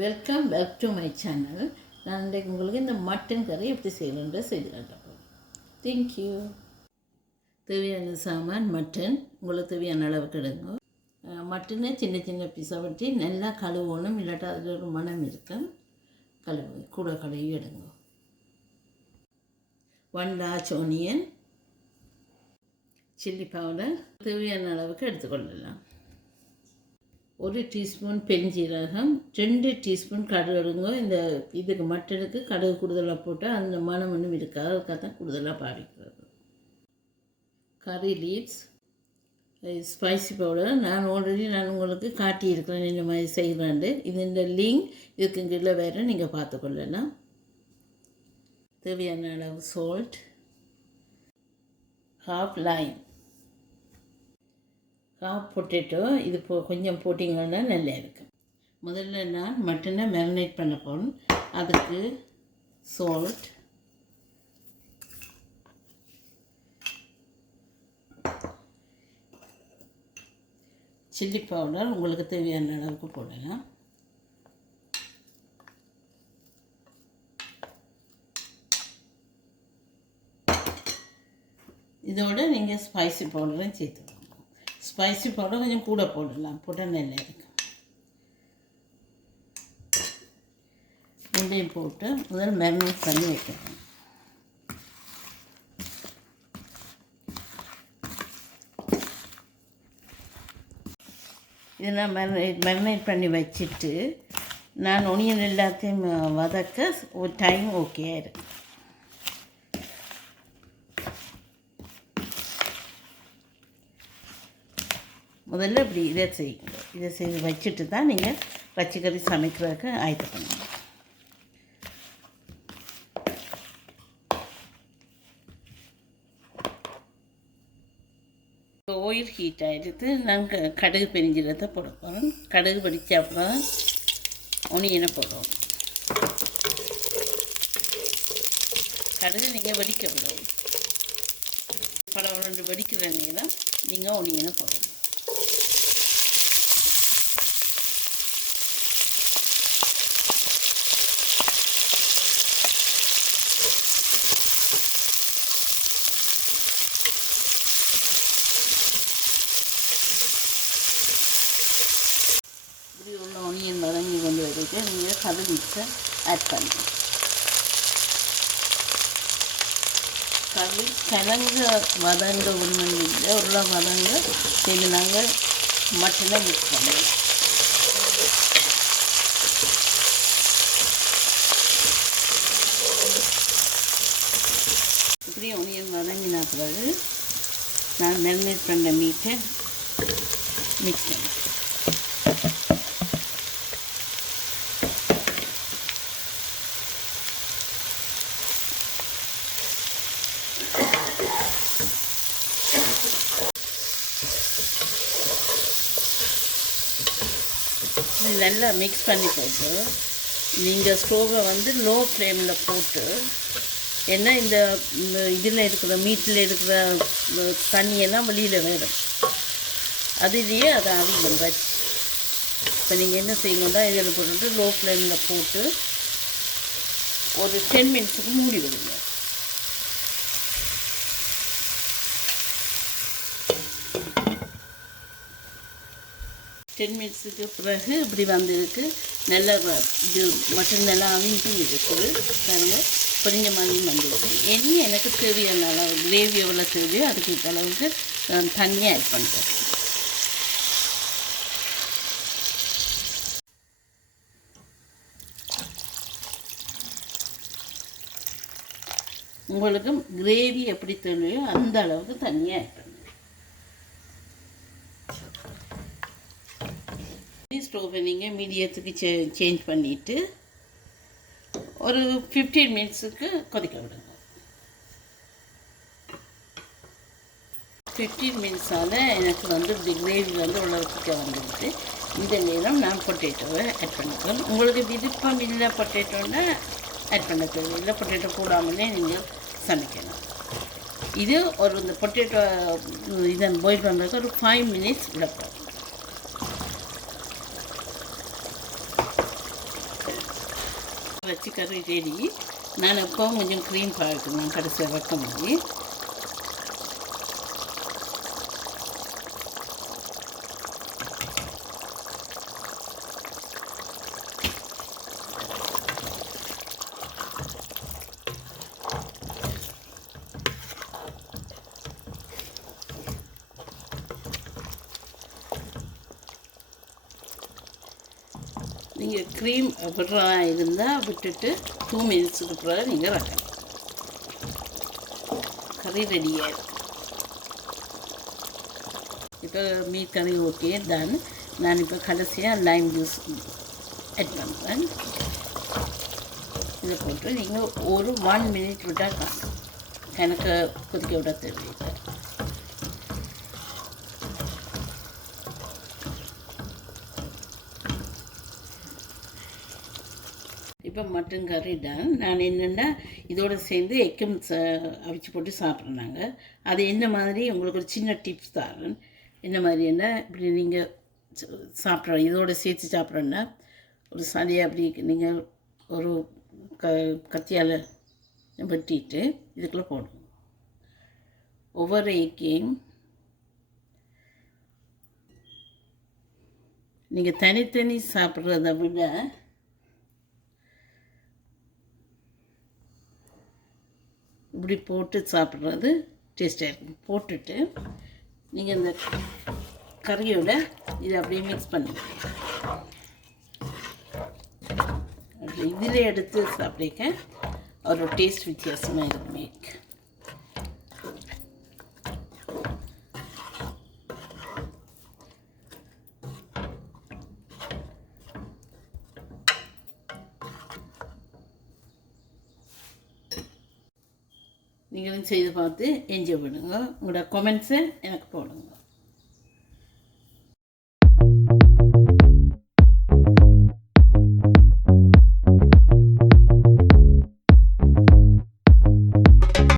Welcome back to my channel. நான் இன்றைக்கு உங்களுக்கு இந்த மட்டன் கறி எப்படி செய்யணுன்ற செய்து காட்டப்போம். தேங்க்யூ. தேவையான சாமான் மட்டன் உங்களுக்கு தேவையான அளவுக்கு எடுங்க. மட்டனை சின்ன சின்ன பீஸாக வெட்டி நல்லா கழுவணும், இல்லாட்டா அதில் ஒரு மனம் இருக்கும். கூட கழுவி எடுங்க. 1 large ஆனியன், சில்லி பவுடர் தேவையான அளவுக்கு எடுத்துக்கொள்ளலாம். 1 டீஸ்பூன் பெருஞ்சீரகம், 2 டீஸ்பூன் கடுகு எடுங்க. இந்த இதுக்கு மட்டனுக்கு கடுகு கூடுதலாக போட்டால் அந்த மனம் ஒன்றும் இருக்காது, அதுக்காக தான் கூடுதலாக பாவிக்கிறது. கறி லீவ்ஸ், ஸ்பைசி பவுடர் நான் உங்களுக்கு காட்டியிருக்கிறேன் இந்த மாதிரி செய்கிறேன். இது இந்த லிங்க் இதுக்கு கீழே வேறு நீங்கள் பார்த்துக்கொள்ளலாம். தேவையான அளவு salt, half Lime, half potato. இது கொஞ்சம் போட்டிங்கன்னா நல்லா இருக்கும். முதல்ல நான் மட்டனை மேரினேட் பண்ண போகிறேன். அதுக்கு சால்ட், சில்லி பவுடர் உங்களுக்கு தேவையான அளவுக்கு போடலாம். இதோட நீங்கள் ஸ்பைசி பவுடரும் சேர்த்துக்கணும். ஸ்பைசி பவுடர் கொஞ்சம் கூட போடலாம், போட்டால் நல்லா இருக்கும். ரெண்டையும் போட்டு முதல் மேரினேட் பண்ணி வைக்கணும். இதெல்லாம் மேரினேட் பண்ணி வச்சுட்டு நான் ஒனியன் எல்லாத்தையும் வதக்க ஒரு டைம் ஓகே இருக்கும். முதல்ல இப்படி இதை செய்யுங்க. இதை செய்து வச்சுட்டு தான் நீங்கள் பச்சைக்கறி சமைக்கிறதுக்கு ஆயத்தம் பண்ணுங்க. இப்போ ஆயில் ஹீட் ஆகிடுது. நாங்கள் கடுகு பெரிஞ்சீரகத்தை போட போகிறோம். கடுகு வெடித்த அப்புறம் ஒனியனை போடுவோம். கடுகு நீங்கள் வெடிக்க விடுவோம். படம் 2 வெடிக்கிற நேரம் நீங்கள் ஒனியனை போடணும். இப்படி உள்ள ஒனியன் வதங்கி கொண்டு வரைக்கு நீங்கள் கறி மிக்ஸை ஆட் பண்ணுங்கள். கறி கிழங்கு வதங்க ஒன்றும் இல்லை, உருளை வதங்க சரி நாங்கள் மட்டனை மிக்ஸ் பண்ணுவோம். இப்படி ஒனியன் வதங்கினா பிறகு நான் மேரினேட் பண்ண மீட்டை மிக்ஸ் பண்ணுவேன். நல்லா மிக்ஸ் பண்ணி போட்டு நீங்கள் ஸ்டோவை லோ ஃப்ளேமில் போட்டு, ஏன்னா இந்த இதில் இருக்கிற மீட்டில் இருக்கிற தண்ணியெல்லாம் வெளியில் வேணும், அதுலேயே அதை அவியும் வச்சு. இப்போ நீங்கள் என்ன செய்யணுன்னா இதில் போட்டுட்டு லோ ஃப்ளேமில் போட்டு ஒரு 10 மினிட்ஸுக்கு மூடி விடுங்க. மினிட்ஸுக்கு பிறகு இப்படி வந்திருக்கு. நல்லா இது மட்டன் நல்லா அவிஞ்சு இருக்குது. பாருங்கள், பொரிஞ்ச மாதிரி வந்துருக்கு. என்ன எனக்கு தேவையான அளவு கிரேவி எவ்வளோ தேவையோ அதுக்கு அளவுக்கு தண்ணியை ஆட் பண்ணுறேன். உங்களுக்கு கிரேவி எப்படி தேவையோ அந்த அளவுக்கு தண்ணியை ஆட் பண்ணுறேன். ஸ்டோவை நீங்கள் மீடியத்துக்கு சேஞ்ச் பண்ணிவிட்டு ஒரு 15 மினிட்ஸுக்கு கொதிக்க விடுங்க. 15 மினிட்ஸால் எனக்கு இப்படி கிரேவி உழவுக்க வந்துடுது. இந்த நேரம் நான் பொட்டேட்டோவை ஆட் பண்ணிக்கிறேன். உங்களுக்கு விருப்பம் இல்லை பொட்டேட்டோன்னா ஆட் பண்ண தேவையில்லை, பொட்டேட்டோ போடாமலே நீங்கள் சமைக்கலாம். இது இந்த பொட்டேட்டோ இதை பாயில் பண்ணுறதுக்கு ஒரு 5 மினிட்ஸ் விடப்போம். வச்சு கறி ரெடி. நான் எப்போவும் கொஞ்சம் க்ரீம் பார்க்கணும் கடைசியாக வைக்க மாதிரி. நீங்கள் க்ரீம் விடுறதா இருந்தால் விட்டுட்டு 2 மினிட்ஸுக்கு பிறகு நீங்கள் வைக்கலாம். கறி ரெடியாக இப்போ மீட் கறி ஓகே டன். நான் இப்போ கடைசியாக லைம் ஜூஸ் ஆட் பண்ணுறேன். இதை போட்டு நீங்கள் ஒரு 1 மினிட் விட்டால் எனக்கு கொதிக்க விட தேவையில்லை. இப்போ மட்டன் கறி டன். நான் என்னென்னா இதோடு சேர்ந்து எக்கும் அவிச்சு போட்டு சாப்பிட்றாங்க. அது என்ன மாதிரி உங்களுக்கு ஒரு சின்ன டிப்ஸ் தரேன். என்ன மாதிரி என்ன இப்படி நீங்கள் சாப்பிட்ற இதோடு சேர்த்து சாப்பிட்றேன்னா ஒரு சளியை அப்படி நீங்கள் ஒரு கத்தியால் வெட்டிட்டு இதுக்குள்ளே போடணும். ஒவ்வொரு எக்கையும் நீங்கள் தனித்தனி சாப்பிட்றத விட இப்படி போட்டு சாப்பிட்றது டேஸ்ட்டாக இருக்கும். போட்டுட்டு நீங்கள் இந்த கறியோட இதை அப்படியே மிக்ஸ் பண்ணுவீங்க. அப்படி இதில் எடுத்து சாப்பிடுங்க, ஒரு டேஸ்ட் வித்தியாசமாக இருக்குமே. நீங்களும் செய்து பார்த்து என்ஜாய் பண்ணுங்க. உங்களோட கமெண்ட்ஸை எனக்கு போடுங்க.